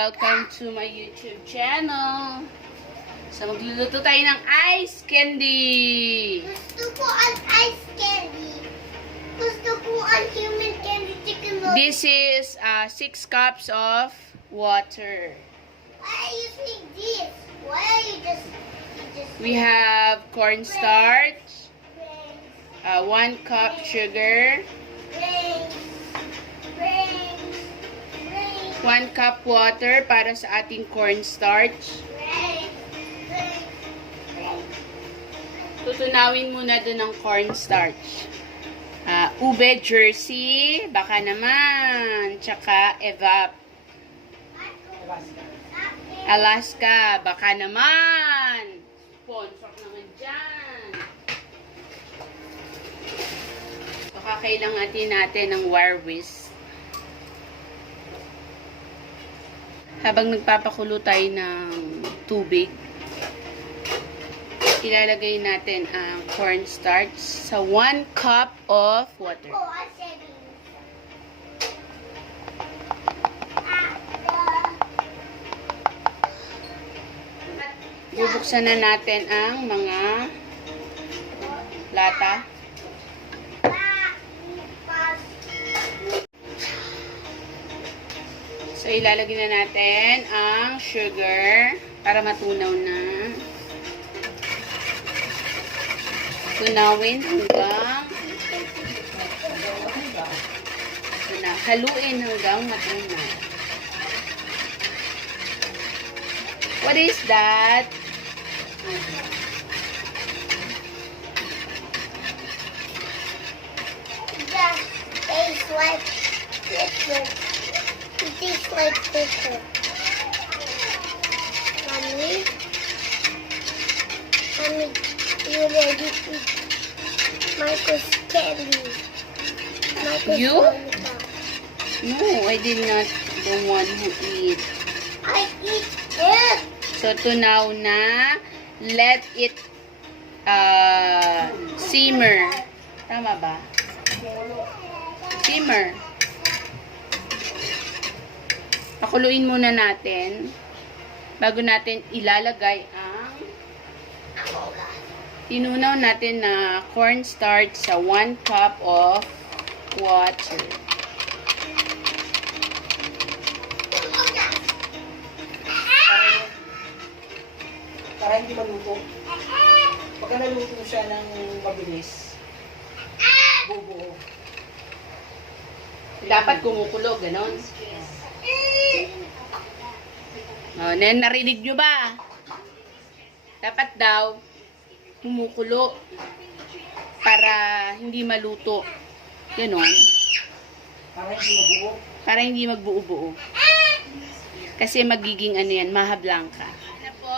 Welcome to my YouTube channel. So, magluluto tayo ng ice candy. Gusto ko ang ice candy. Gusto ko ang human candy chicken noodles. This is 6 cups of water. Why are you using this? Why are you just... We have cornstarch, 1 cup sugar, 1 cup water para sa ating cornstarch. Tutunawin muna doon ng cornstarch. Ube, Jersy, baka naman. Tsaka Alaska, baka naman. Sponsor naman dyan. Baka kailangan natin ng wire whisk. Habang nagpapakulo tayo ng tubig, ilalagay natin ang cornstarch sa 1 cup of water. Bubuksan na natin ang mga lata. So, ilalagay na natin ang sugar para matunaw na. Tunawin hanggang haluin hanggang matunaw. What is that? Just tastes like liquid. It tastes like liquid. Mommy, you ready to eat Michael's candy? You? No, I did not the one who eat. I eat it. So, tunaw na. Let it simmer. Tama ba? Simmer. Pakuluin muna natin bago natin ilalagay ang tinunaw natin na cornstarch sa 1 cup of water. Para hindi maluto. Pagka naluto siya ng mabilis, bubuo. Dapat kumukulo, ganon. Oh, narinig nyo ba? Dapat daw kumukulo para hindi maluto. Ganon. Para hindi mabuo. Para hindi magbuo-buo. Kasi magiging ano yan, mahablangka. Ano po?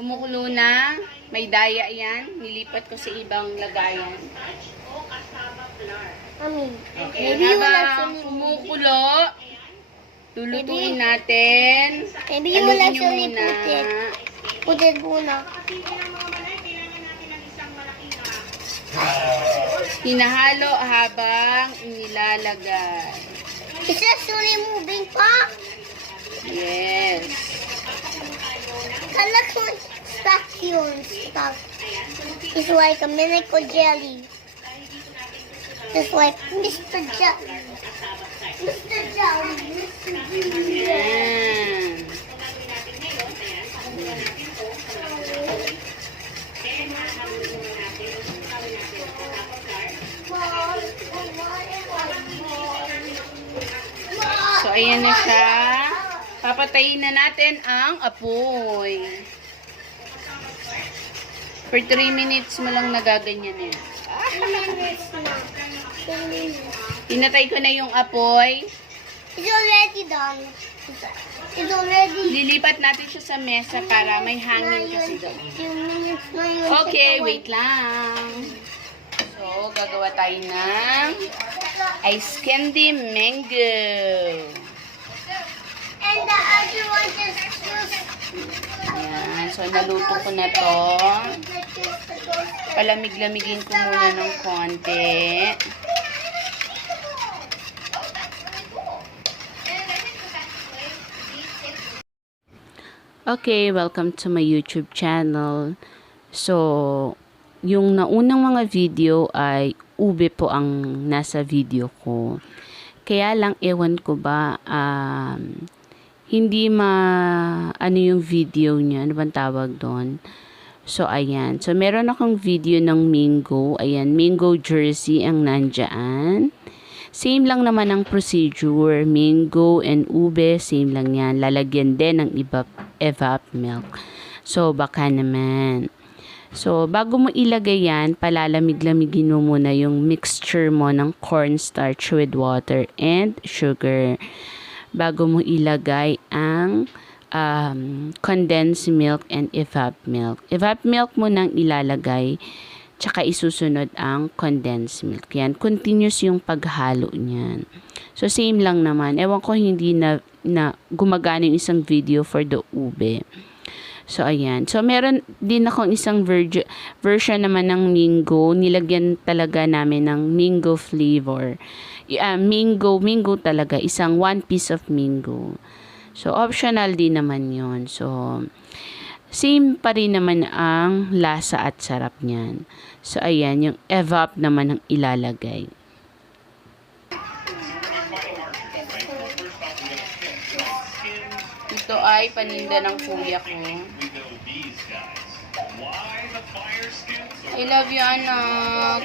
Kumukulo na. May daya yan. Nilipat ko sa ibang lagayan. Mommy, Okay, maybe you will habang actually kumukulo, lulutuin natin. Maybe you will Haluin nyo actually muna. put it muna. Hinahalo habang inilalagay. It's actually moving pa. Yes. It looks like vacuum stuff. It's like a miracle jelly. It's like Mr. Jelly. Mr. Jelly. Mr. Jelly. Ayan. So, ayan na siya. Papatayin na natin ang apoy. For 3 minutes mo lang nagaganyan yan. Tinatay ko na yung apoy. It's already done. It's already. Lilipat natin siya sa mesa para may hangin kasi doon. 2 minutes na yun. Okay, wait lang. So, gagawa tayo ng ice candy mango. And the other one just choose. Ayan. So, naluto ko na to. Palamig-lamigin ko muna ng konti. Okay, welcome to my YouTube channel. So, yung naunang mga video ay ube po ang nasa video ko. Kaya lang, ewan ko ba, hindi ano yung video niya, ano bang tawag doon? So, ayan. So, meron akong video ng mango. Ayan, mango Jersy ang nandyan. Same lang naman ang procedure. Mango and ube, same lang yan. Lalagyan din ng EvapMilk. So, baka naman. So, bago mo ilagay yan, palalamig-lamigin mo muna yung mixture mo ng cornstarch with water and sugar. Bago mo ilagay ang condensed milk and EvapMilk. EvapMilk mo nang ilalagay, tsaka isusunod ang condensed milk. Yan, continuous yung paghalo niyan. So, same lang naman. Ewan ko hindi na gumagana yung isang video for the ube. So, ayan. So, meron din akong isang version naman ng mango. Nilagyan talaga namin ng mango flavor. Mango talaga. Isang 1 piece of mango. So, optional din naman yun. So, same pa rin naman ang lasa at sarap niyan. So, ayan, yung evap naman ang ilalagay. Ito ay paninda ng kuya ko. I love you, anak.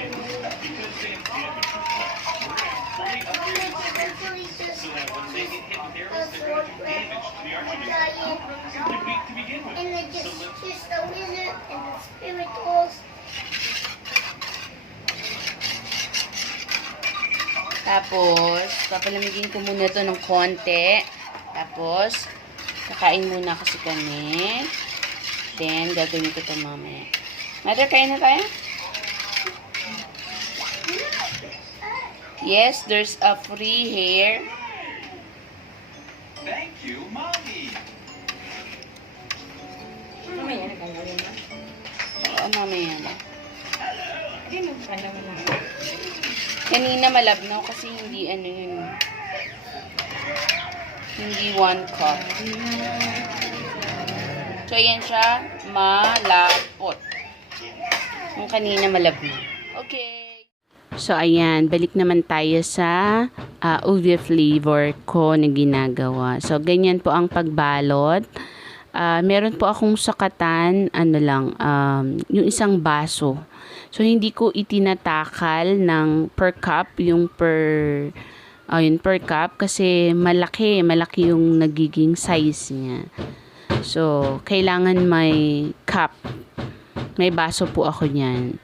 And I just choose the wizard and the spirituals. Tapos, papalamigin ko muna to ng konti. Tapos, kakain muna kasi kami. Then, gagawin ko ito mamaya. Mother, kain na tayo? Yes, there's a free hair. Thank you, Mommy. Oo, mamaya na. Kanina malabnaw kasi hindi ano yun. Hindi 1 cup. So, ayan siya. Malapot. Yung kanina malabnaw. Okay. So, ayan. Balik naman tayo sa ube flavor ko na ginagawa. So, ganyan po ang pagbalot. Meron po akong sakatan, yung isang baso. So, hindi ko itinatakal ng per cup, yung per cup, kasi malaki yung nagiging size niya. So, kailangan may cup. May baso po ako niyan.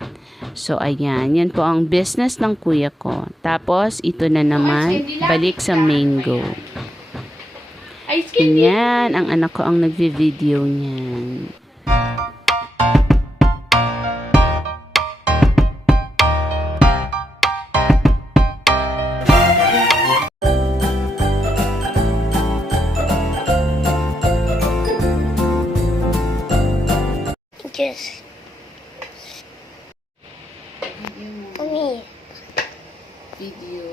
So, ayan. Yan po ang business ng kuya ko. Tapos, ito na naman, balik sa mango. Yan, ang anak ko ang nagvi-video niyan. Yes. Mommy. Video.